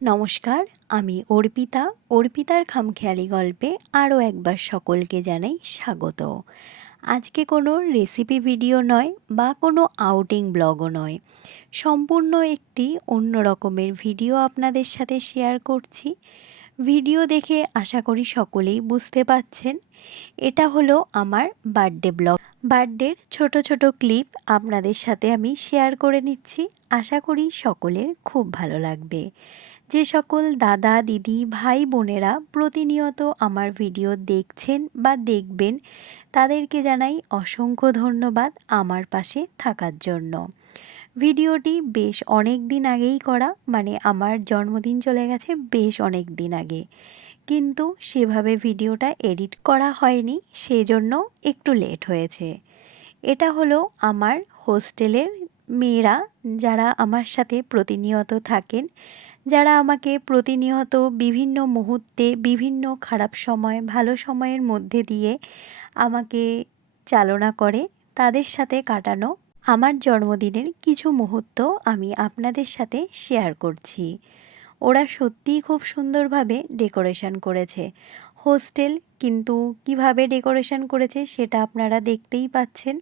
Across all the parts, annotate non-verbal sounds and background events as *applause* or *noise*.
নমস্কার, আমি অর্পিতা। অর্পিতার খামখেয়ালি গল্পে আরও একবার সকলকে জানাই স্বাগত। আজকে কোনো রেসিপি ভিডিও নয় বা কোনো আউটিং ব্লগও নয়। সম্পূর্ণ একটি অন্য রকমের ভিডিও আপনাদের সাথে শেয়ার করছি। ভিডিও দেখে আশা করি সকলেই বুঝতে পাচ্ছেন। এটা হলো আমার বার্থডে ব্লগ। বার্থডের ছোট ছোট ক্লিপ আপনাদের সাথে আমি শেয়ার করে নিচ্ছি। আশা করি সকলের খুব ভালো লাগবে। যে সকল দাদা, দিদি, ভাই, বোনেরা প্রতিনিয়ত আমার ভিডিও দেখছেন বা দেখবেন, তাদেরকে জানাই অসংখ্য ধন্যবাদ আমার পাশে থাকার জন্য। ভিডিওটি বেশ অনেক দিন আগেই করা মানে আমার জন্মদিন চলে গেছে বেশ অনেক দিন আগে। কিন্তু সেভাবে ভিডিওটা এডিট করা হয়নি, সেজন্য একটু লেট হয়েছে। এটা হলো আমার হোস্টেলের মেয়েরা যারা আমার সাথে প্রতিনিয়ত থাকেন যারা আমাকে প্রতিনিয়ত বিভিন্ন মুহূর্তে, বিভিন্ন খারাপ সময়, ভালো সময়ের মধ্যে দিয়ে আমাকে চালনা করে, তাদের সাথে কাটানো আমার জন্মদিনের কিছু মুহূর্ত আমি আপনাদের সাথে শেয়ার করছি। ওরা সত্যিই খুব সুন্দরভাবে ডেকোরেশন করেছে। হোস্টেল কিন্তু কীভাবে ডেকোরেশন করেছে সেটা আপনারা দেখতেই পাচ্ছেন।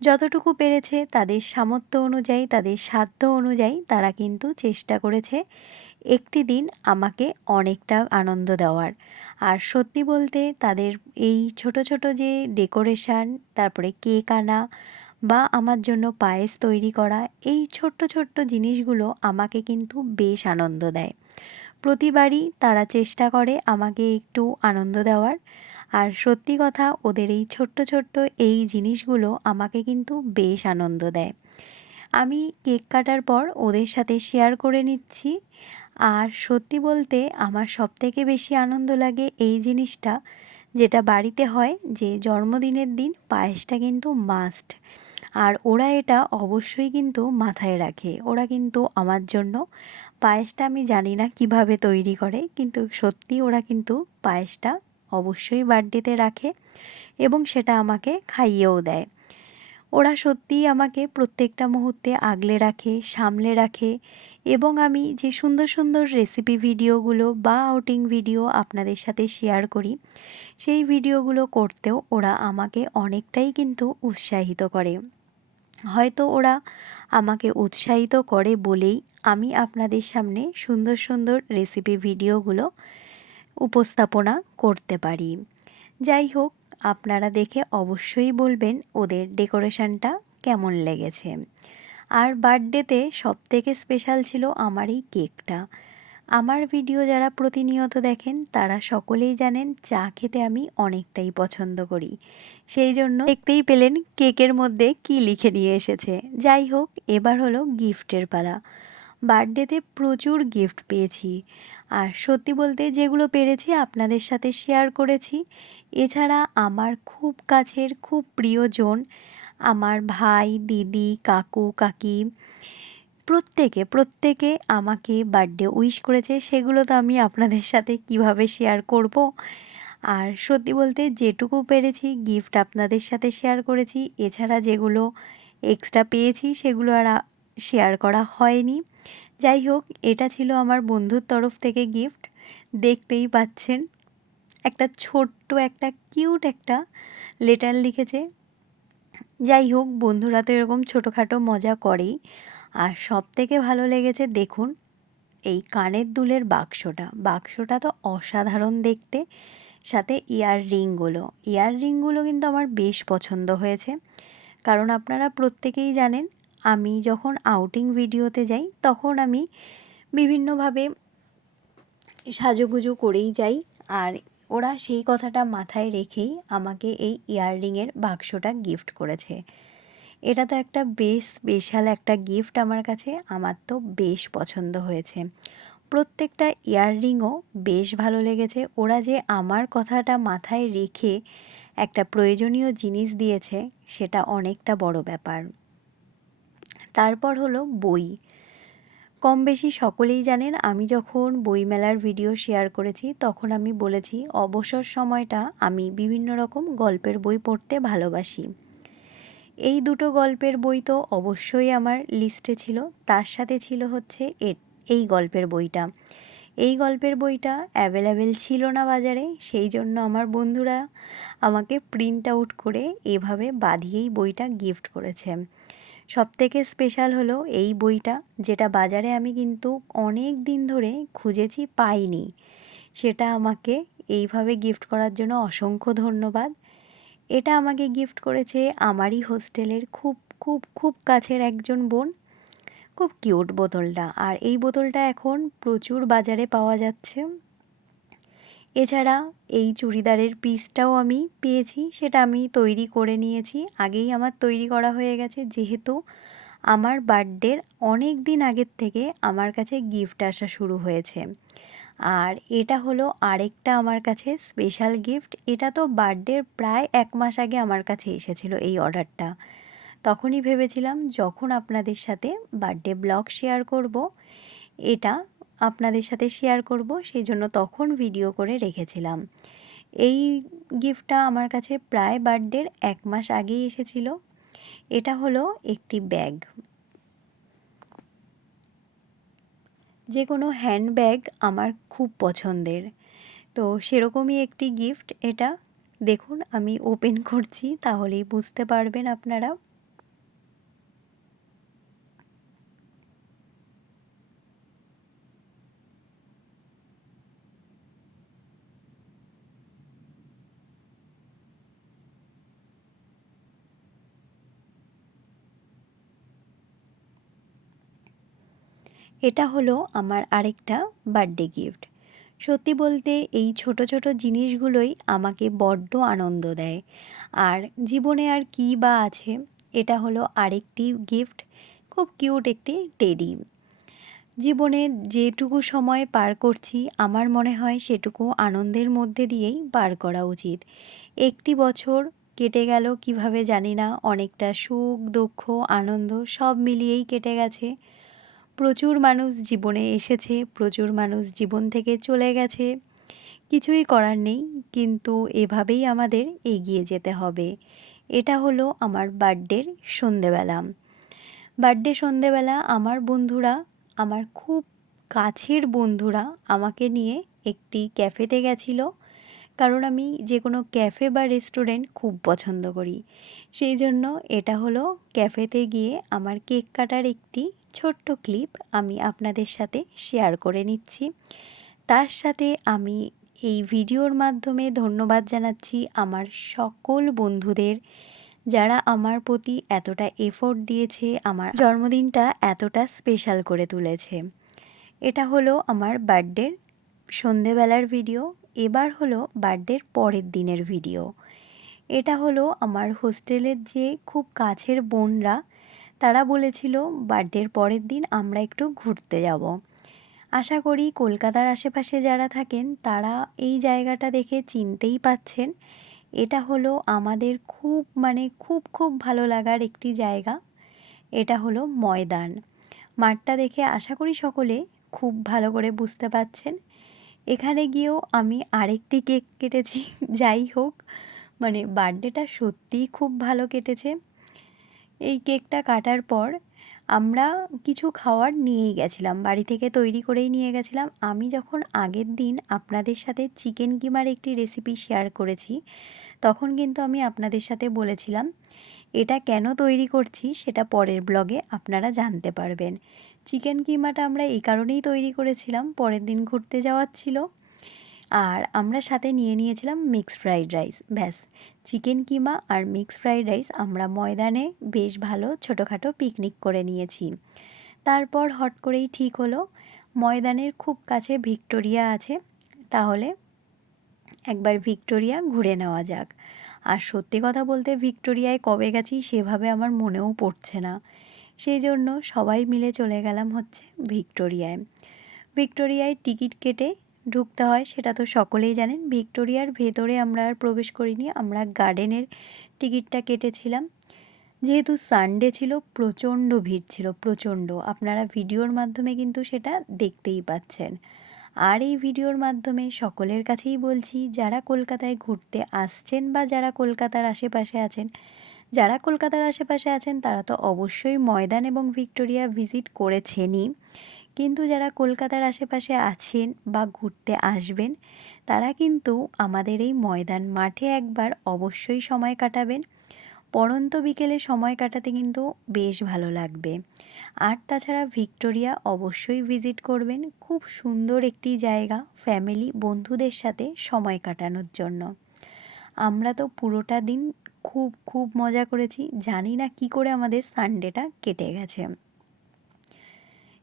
যতটুকু পেরেছে তাদের সামর্থ্য অনুযায়ী, তাদের সাধ্য অনুযায়ী তারা কিন্তু চেষ্টা করেছে একটি দিন আমাকে অনেকটা আনন্দ দেওয়ার। আর সত্যি বলতে তাদের এই ছোট ছোট যে ডেকোরেশান, তারপরে কেক আনা বা আমার জন্য পায়েস তৈরি করা, এই ছোট্ট ছোট্ট জিনিসগুলো আমাকে কিন্তু বেশ আনন্দ দেয়। প্রতিবারই তারা চেষ্টা করে আমাকে একটু আনন্দ দেওয়ার। আর সত্যি কথা, ওদের এই ছোট্ট ছোট্ট এই জিনিসগুলো আমাকে কিন্তু বেশ আনন্দ দেয়। আমি কেক কাটার পর ওদের সাথে শেয়ার করে নিচ্ছি। আর সত্যি বলতে, আমার সবথেকে বেশি আনন্দ লাগে এই জিনিসটা, যেটা বাড়িতে হয় যে জন্মদিনের দিন পায়েসটা কিন্তু মাস্ট আর ওরা এটা অবশ্যই কিন্তু মাথায় রাখে। ওরা কিন্তু আমার জন্য, পায়েসটা আমি জানি না কীভাবে তৈরি করে, কিন্তু সত্যি ওরা কিন্তু পায়েসটা অবশ্যই বার্থডেতে রাখে এবং সেটা আমাকে খাইয়েও দেয়। ওরা সত্যিই আমাকে প্রত্যেকটা মুহূর্তে আগলে রাখে, সামলে রাখে এবং আমি যে সুন্দর সুন্দর রেসিপি ভিডিওগুলো বা আউটিং ভিডিও আপনাদের সাথে শেয়ার করি, সেই ভিডিওগুলো করতেও ওরা আমাকে অনেকটাই কিন্তু উৎসাহিত করে। হয়তো ওরা আমাকে উৎসাহিত করে বলেই আমি আপনাদের সামনে সুন্দর সুন্দর রেসিপি ভিডিওগুলো উপস্থাপনা করতে পারি। যাই হোক, আপনারা দেখে অবশ্যই বলবেন ওদের ডেকোরেশনটা কেমন লেগেছে। আর বার্থডেতে সবথেকে স্পেশাল ছিল আমার এই কেকটা। আমার ভিডিও যারা প্রতিনিয়ত দেখেন, তারা সকলেই জানেন চা খেতে আমি অনেকটাই পছন্দ করি। সেই জন্য দেখতেই পেলেন কেকের মধ্যে কি লিখে নিয়ে এসেছে। যাই হোক, এবার হলো গিফটের পালা। বার্থডেতে প্রচুর গিফট পেয়েছি। আর সত্যি বলতে যেগুলো পেরেছি আপনাদের সাথে শেয়ার করেছি। এছাড়া আমার খুব কাছের, খুব প্রিয়জন আমার ভাই, দিদি, কাকু, কাকি, প্রত্যেকে প্রত্যেকে আমাকে বার্থডে উইশ করেছে। সেগুলো তো আমি আপনাদের সাথে কীভাবে শেয়ার করব? আর সত্যি বলতে যেটুকু পেরেছি গিফট আপনাদের সাথে শেয়ার করেছি। এছাড়া যেগুলো এক্সট্রা পেয়েছি, সেগুলো আর শেয়ার করা হয়নি। যাই হোক, এটা ছিল আমার বন্ধুর তরফ থেকে গিফট দেখতেই পাচ্ছেন, একটা ছোট্ট, একটা কিউট একটা লেটার লিখেছে। যাই হোক, বন্ধুরা তো এরকম ছোটোখাটো মজা করেই। আর সব থেকে ভালো লেগেছে, দেখুন, এই কানের দুলের বাক্সটা। বাক্সটা তো অসাধারণ দেখতে। সাথে ইয়ার রিংগুলো ইয়ার রিংগুলো কিন্তু আমার বেশ পছন্দ হয়েছে। কারণ আপনারা প্রত্যেকেই জানেন আমি যখন আউটিং ভিডিওতে যাই, তখন আমি বিভিন্নভাবে সাজুগুজু করেই যাই। আর ওরা সেই কথাটা মাথায় রেখেই আমাকে এই ইয়াররিংয়ের বাক্সটা গিফট করেছে। এটা তো একটা বেশ স্পেশাল একটা গিফট আমার কাছে। আমার তো বেশ পছন্দ হয়েছে। প্রত্যেকটা ইয়াররিংও বেশ ভালো লেগেছে। ওরা যে আমার কথাটা মাথায় রেখে একটা প্রয়োজনীয় জিনিস দিয়েছে, সেটা অনেকটা বড় ব্যাপার। তারপর হলো বই। কম বেশি সকলেই জানেন, আমি যখন বইমেলার ভিডিও শেয়ার করেছি, তখন আমি বলেছি, অবসর সময়টা আমি বিভিন্ন রকম গল্পের বই পড়তে ভালোবাসি। এই দুটো গল্পের বই তো অবশ্যই আমার লিস্টে ছিল। তার সাথে ছিল হচ্ছে এই গল্পের বইটা। এই গল্পের বইটা অ্যাভেলেবেল ছিল না বাজারে, সেই জন্য আমার বন্ধুরা আমাকে প্রিন্ট আউট করে এভাবে বাঁধিয়েই বইটা গিফট করেছে। সবথেকে স্পেশাল হলো এই বইটা, যেটা বাজারে আমি কিন্তু অনেক দিন ধরে খুঁজেছি, পাইনি। সেটা আমাকে এইভাবে গিফট করার জন্য অসংখ্য ধন্যবাদ। এটা আমাকে গিফট করেছে আমারই হোস্টেলের খুব খুব খুব কাছের একজন বোন। খুব কিউট বোতলটা। আর এই বোতলটা এখন প্রচুর বাজারে পাওয়া যাচ্ছে। এছাড়া এই চুড়িদারের পিসটাও আমি পেয়েছি, সেটা আমি তৈরি করে নিয়েছি। আগেই আমার তৈরি করা হয়ে গেছে, যেহেতু আমার বার্থডের অনেক দিন আগের থেকে আমার কাছে গিফট আসা শুরু হয়েছে। আর এটা হলো আরেকটা আমার কাছে স্পেশাল গিফট এটা তো বার্থডের প্রায় এক মাস আগে আমার কাছে এসেছিল এই অর্ডারটা তখনই ভেবেছিলাম, যখন আপনাদের সাথে বার্থডে ব্লগ শেয়ার করব, এটা আপনাদের সাথে শেয়ার করব, সেই জন্য তখন ভিডিও করে রেখেছিলাম। এই গিফটটা আমার কাছে প্রায় বার্থডের এক মাস আগেই এসেছিল। এটা হলো একটি ব্যাগ যে কোনো হ্যান্ডব্যাগ আমার খুব পছন্দের। তো সেরকমই একটি গিফট এটা। দেখুন, আমি ওপেন করছি, তাহলেই বুঝতে পারবেন আপনারা। এটা হলো আমার আরেকটা বার্থডে গিফট সত্যি বলতে এই ছোট ছোট জিনিসগুলোই আমাকে বড্ড আনন্দ দেয়। আর জীবনে আর কী বা আছে, এটা হলো আরেকটি গিফট খুব কিউট একটি টেডি জীবনে যেটুকু সময় পার করছি, আমার মনে হয় সেটুকু আনন্দের মধ্যে দিয়েই পার করা উচিত। একটি বছর কেটে গেল কীভাবে জানি না, অনেকটা সুখ, দুঃখ, আনন্দ সব মিলিয়েই কেটে গেছে। প্রচুর মানুষ জীবনে এসেছে, প্রচুর মানুষ জীবন থেকে চলে গেছে। কিছুই করার নেই, কিন্তু এভাবেই আমাদের এগিয়ে যেতে হবে। এটা হলো আমার বার্থডের সন্ধেবেলা। বার্থডে সন্ধেবেলা আমার বন্ধুরা, আমার খুব কাছের বন্ধুরা আমাকে নিয়ে একটি ক্যাফেতে গেছিল। কারণ আমি যে কোনো ক্যাফে বা রেস্টুরেন্ট খুব পছন্দ করি। সেই জন্য এটা হলো ক্যাফেতে গিয়ে আমার কেক কাটার একটি ছোট্ট ক্লিপ আমি আপনাদের সাথে শেয়ার করে নিচ্ছি। তার সাথে আমি এই ভিডিওর মাধ্যমে ধন্যবাদ জানাচ্ছি আমার সকল বন্ধুদের যারা আমার প্রতি এতটা এফোর্ট দিয়েছে, আমার জন্মদিনটা এতটা স্পেশাল করে তুলেছে। এটা হলো আমার বার্থডের সন্ধেবেলার ভিডিও এবার হলো বার্থডের পরের দিনের ভিডিও এটা হলো আমার হোস্টেলের যে খুব কাছের বোনরা তারা বলেছিল, বার্থডের পরের দিন আমরা একটু ঘুরতে যাব। আশা করি কলকাতার আশেপাশে যারা থাকেন, তারা এই জায়গাটা দেখে চিনতেই পাচ্ছেন। এটা হলো আমাদের খুব মানে খুব খুব ভালো লাগার একটি জায়গা। এটা হলো ময়দান। মাঠটা দেখে আশা করি সকলে খুব ভালো করে বুঝতে পাচ্ছেন। এখানে গিয়েও আমি আরেকটি কেক কেটেছি। *laughs* যাই হোক মানে বার্থডেটা সত্যিই খুব ভালো কেটেছে। এই কেকটা কাটার পর আমরা কিছু খাওয়ার নিয়েই গেছিলাম। বাড়ি থেকে তৈরি করেই নিয়ে গেছিলাম। আমি যখন আগের দিন আপনাদের সাথে চিকেন কিমার একটি রেসিপি শেয়ার করেছি, তখন কিন্তু আমি আপনাদের সাথে বলেছিলাম, এটা কেন তৈরি করছি সেটা পরের ব্লগে আপনারা জানতে পারবেন। চিকেন কিমাটা আমরা এই কারণেই তৈরি করেছিলাম। পরের দিন ঘুরতে যাওয়ার ছিল। আর আমরা সাথে নিয়ে নিয়েছিলাম মিক্সড ফ্রাইড রাইস ব্যাস। চিকেন কিমা আর মিক্সড ফ্রাইড রাইস আমরা ময়দানে বেশ ভালো ছোটোখাটো পিকনিক করে নিয়েছি। তারপর হট করেই ঠিক হলো, ময়দানের খুব কাছে ভিক্টোরিয়া আছে, তাহলে একবার ভিক্টোরিয়া ঘুরে নেওয়া যাক। আর সত্যি কথা বলতে ভিক্টোরিয়ায় কবে গেছি সেভাবে আমার মনেও পড়ছে না। সেই জন্য সবাই মিলে চলে গেলাম হচ্ছে ভিক্টোরিয়ায়। ভিক্টোরিয়ায় টিকিট কেটে ঢুকতে হয়, সেটা তো সকলেই জানেন। ভিক্টোরিয়ার ভেতরে আমরা আর প্রবেশ করিনি, আমরা গার্ডেনের টিকিটটা কেটেছিলাম। যেহেতু সানডে ছিল, প্রচণ্ড ভিড় ছিল, প্রচণ্ড। আপনারা ভিডিওর মাধ্যমে কিন্তু সেটা দেখতেই পাচ্ছেন। আর এই ভিডিওর মাধ্যমে সকলের কাছেই বলছি, যারা কলকাতায় ঘুরতে আসছেন বা যারা কলকাতার আশেপাশে আছেন, যারা কলকাতার আশেপাশে আছেন, তারা তো অবশ্যই ময়দান এবং ভিক্টোরিয়া ভিজিট করেছেনই। কিন্তু যারা কলকাতার আশেপাশে আছেন বা ঘুরতে আসবেন, তারা কিন্তু আমাদের এই ময়দান মাঠে একবার অবশ্যই সময় কাটাবেন। পড়ন্ত বিকেলে সময় কাটাতে কিন্তু বেশ ভালো লাগবে। আর তাছাড়া ভিক্টোরিয়া অবশ্যই ভিজিট করবেন। খুব সুন্দর একটি জায়গা ফ্যামিলি, বন্ধুদের সাথে সময় কাটানোর জন্য। আমরা তো পুরোটা দিন খুব খুব মজা করেছি। জানি না কি করে আমাদের সানডেটা কেটে গেছে।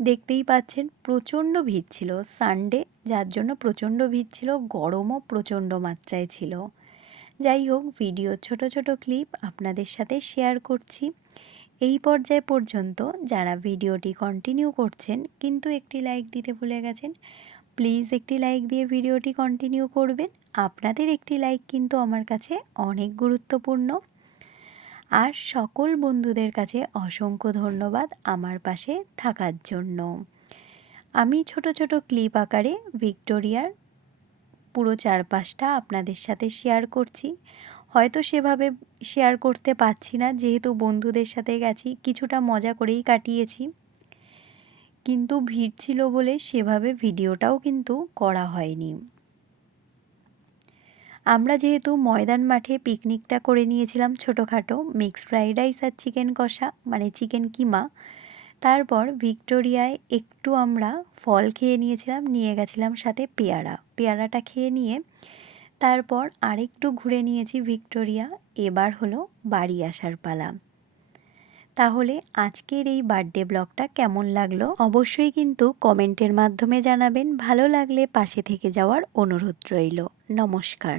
দেখতেই পাচ্ছেন, প্রচণ্ড ভিড় ছিল সানডে যার জন্য প্রচণ্ড ভিড় ছিল, গরমও প্রচণ্ড মাত্রায় ছিল। যাই হোক ভিডিও ছোট ছোট ক্লিপ আপনাদের সাথে শেয়ার করছি। এই পর্যায় পর্যন্ত যারা ভিডিওটি কন্টিনিউ করছেন, কিন্তু একটি লাইক দিতে ভুলে গেছেন প্লিজ একটি লাইক দিয়ে ভিডিওটি কন্টিনিউ করবেন। আপনাদের একটি লাইক কিন্তু আমার কাছে অনেক গুরুত্বপূর্ণ। আর সকল বন্ধুদের কাছে অসংখ্য ধন্যবাদ আমার পাশে থাকার জন্য। আমি ছোট ছোট ক্লিপ আকারে ভিক্টোরিয়ার পুরো চারপাশটা আপনাদের সাথে শেয়ার করছি। হয়তো সেভাবে শেয়ার করতে পারছি না, যেহেতু বন্ধুদের সাথে গেছি, কিছুটা মজা করেই কাটিয়েছি। কিন্তু ভিড় ছিল বলে সেভাবে ভিডিওটাও কিন্তু করা হয়নি। আমরা যেহেতু ময়দান মাঠে পিকনিকটা করে নিয়েছিলাম ছোটোখাটো মিক্সড ফ্রাইড রাইস আর চিকেন কষা মানে চিকেন কিমা, তারপর ভিক্টোরিয়ায় একটু আমরা ফল খেয়ে নিয়েছিলাম, নিয়ে গেছিলাম সাথে পেয়ারা। পেয়ারাটা খেয়ে নিয়ে তারপর আরেকটু ঘুরে নিয়েছি ভিক্টোরিয়া, এবার হলো বাড়ি আসার পালা। তাহলে আজকের এই বার্থডে ব্লগটা কেমন লাগল? অবশ্যই কিন্তু কমেন্টের মাধ্যমে জানাবেন। ভালো লাগলে পাশে থেকে যাওয়ার অনুরোধ রইল। নমস্কার।